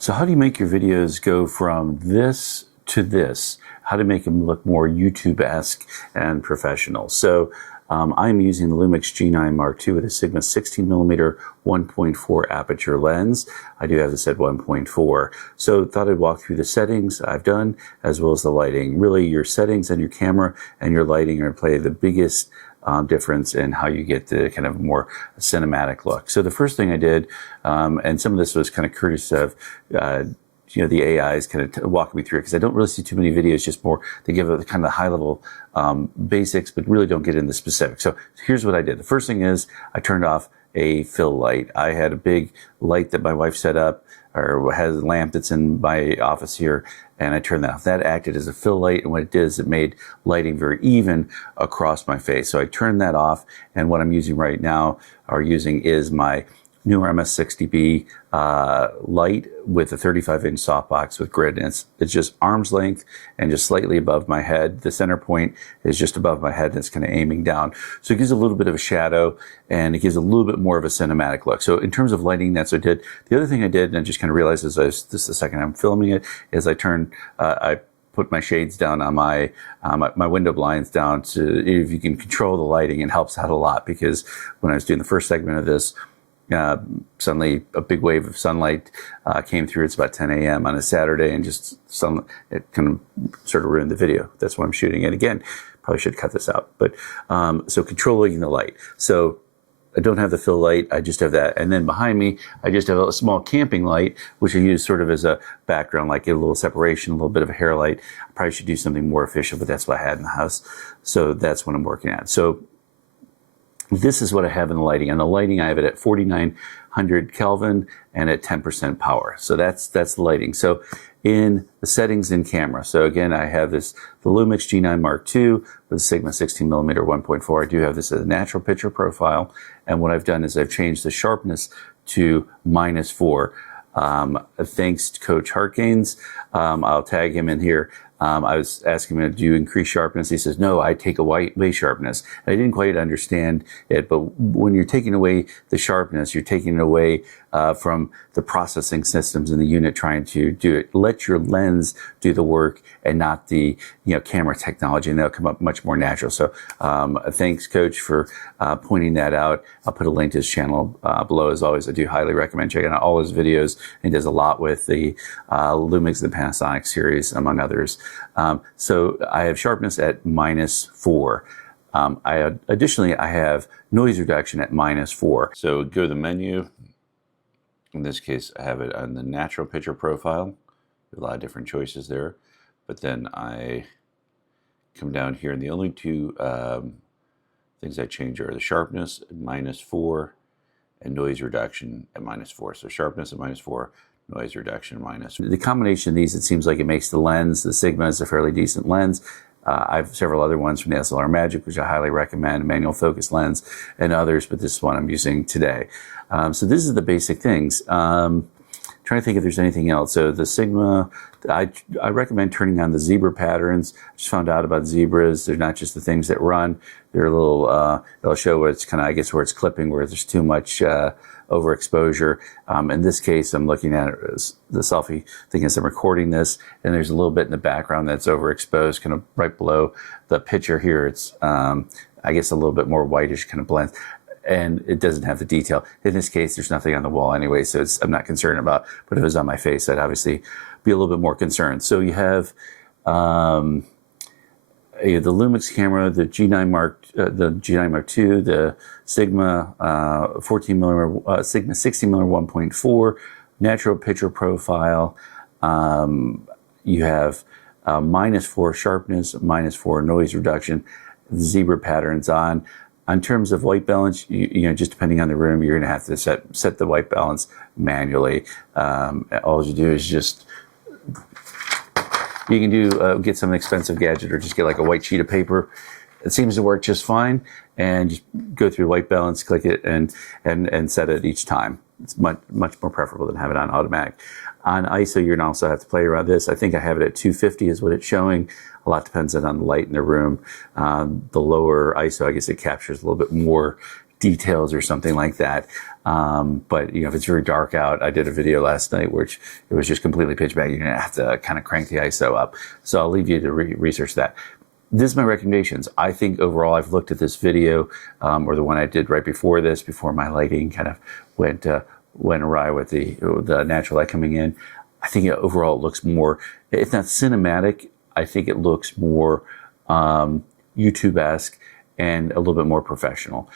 So how do you make your videos go from this to this? How to make them look more YouTube-esque and professional? So I'm using the Lumix G9 Mark II with a Sigma 16mm 1.4 aperture lens. I do have this at 1.4. So thought I'd walk through the settings I've done as well as the lighting. Really, your settings and your camera and your lighting are going to play the biggest difference in how you get the kind of more cinematic look. So the first thing I did, and some of this was kind of courtesy of the AIs kind of walking me through it, because I don't really see too many videos, just more they give a kind of the high level basics, but really don't get into the specifics. So here's what I did. The first thing is I turned off a fill light. I had a big light that my wife set up, or has a lamp that's in my office here, and I turned that off. That acted as a fill light, and what it did is it made lighting very even across my face. So I turned that off, and what I'm using right now, is my neewer MS60B light with a 35-inch softbox with grid, and it's just arm's length and just slightly above my head. The center point is just above my head, and it's kind of aiming down. So it gives a little bit of a shadow, and it gives a little bit more of a cinematic look. So in terms of lighting, that's what I did. The other thing I did, and I just kind of realized as this is the second I'm filming it, is I put my shades down on my window blinds down to, if you can control the lighting, it helps out a lot, because when I was doing the first segment of this, suddenly a big wave of sunlight came through. It's about 10 a.m. on a Saturday, and it kind of sort of ruined the video. That's why I'm shooting it again. Probably should cut this out. But so controlling the light. So I don't have the fill light, I just have that. And then behind me, I just have a small camping light, which I use sort of as a background, like get a little separation, a little bit of a hair light. I probably should do something more efficient, but that's what I had in the house. So that's what I'm working at. So this is what I have in the lighting. On the lighting, I have it at 4900 Kelvin and at 10% power. So that's the lighting. So in the settings in camera, so again, I have the Lumix G9 Mark II with a Sigma 16mm 1.4. I do have this as a natural picture profile. And what I've done is I've changed the sharpness to -4. Thanks to Coach Hardgainz. I'll tag him in here. I was asking him, do you increase sharpness? He says, no, I take away sharpness. I didn't quite understand it, but when you're taking away the sharpness, you're taking it away from the processing systems in the unit trying to do it. Let your lens do the work and not the camera technology, and that'll come up much more natural. So thanks, Coach, for pointing that out. I'll put a link to his channel below. As always, I do highly recommend checking out all his videos. He does a lot with the Lumix and the Panasonic series, among others. So I have sharpness at -4. Additionally, I have noise reduction at -4. So go to the menu. In this case, I have it on the natural picture profile. A lot of different choices there. But then I come down here, and the only two things I change are the sharpness at -4 and noise reduction at -4. So sharpness at -4, noise reduction -4. The combination of these, it seems like it makes the lens, the Sigma is a fairly decent lens. I have several other ones from the SLR Magic, which I highly recommend, a manual focus lens, and others, but this is one I'm using today. So this is the basic things. Trying to think if there's anything else. So the Sigma, I recommend turning on the zebra patterns. Just found out about zebras. They're not just the things that run. They're a little, they'll show where it's kind of, I guess, where it's clipping, where there's too much overexposure. In this case, I'm looking at the selfie thing as I'm recording this, and there's a little bit in the background that's overexposed, kind of right below the picture here. It's, I guess, a little bit more whitish kind of blend, and it doesn't have the detail. In this case, there's nothing on the wall anyway, so I'm not concerned about, but if it was on my face, I'd obviously be a little bit more concerned. So you have the Lumix camera, the G9 Mark II, the Sigma 14mm, Sigma 16mm 1.4, natural picture profile. You have -4 sharpness, -4 noise reduction, zebra patterns on. In terms of white balance, just depending on the room, you're going to have to set the white balance manually. All you do is just, you can do get some expensive gadget, or just get like a white sheet of paper. It seems to work just fine, and just go through white balance, click it, and set it each time. It's much more preferable than have it on automatic. On ISO, you're going to also have to play around this. I think I have it at 250 is what it's showing. A lot depends on the light in the room. The lower ISO, I guess it captures a little bit more details or something like that. But if it's very dark out, I did a video last night which it was just completely pitch black. You're gonna have to kind of crank the ISO up. So I'll leave you to research that. This is my recommendations. I think overall, I've looked at this video, or the one I did right before this, before my lighting kind of went awry with the natural light coming in. I think overall it looks more, if not cinematic, I think it looks more YouTube-esque and a little bit more professional.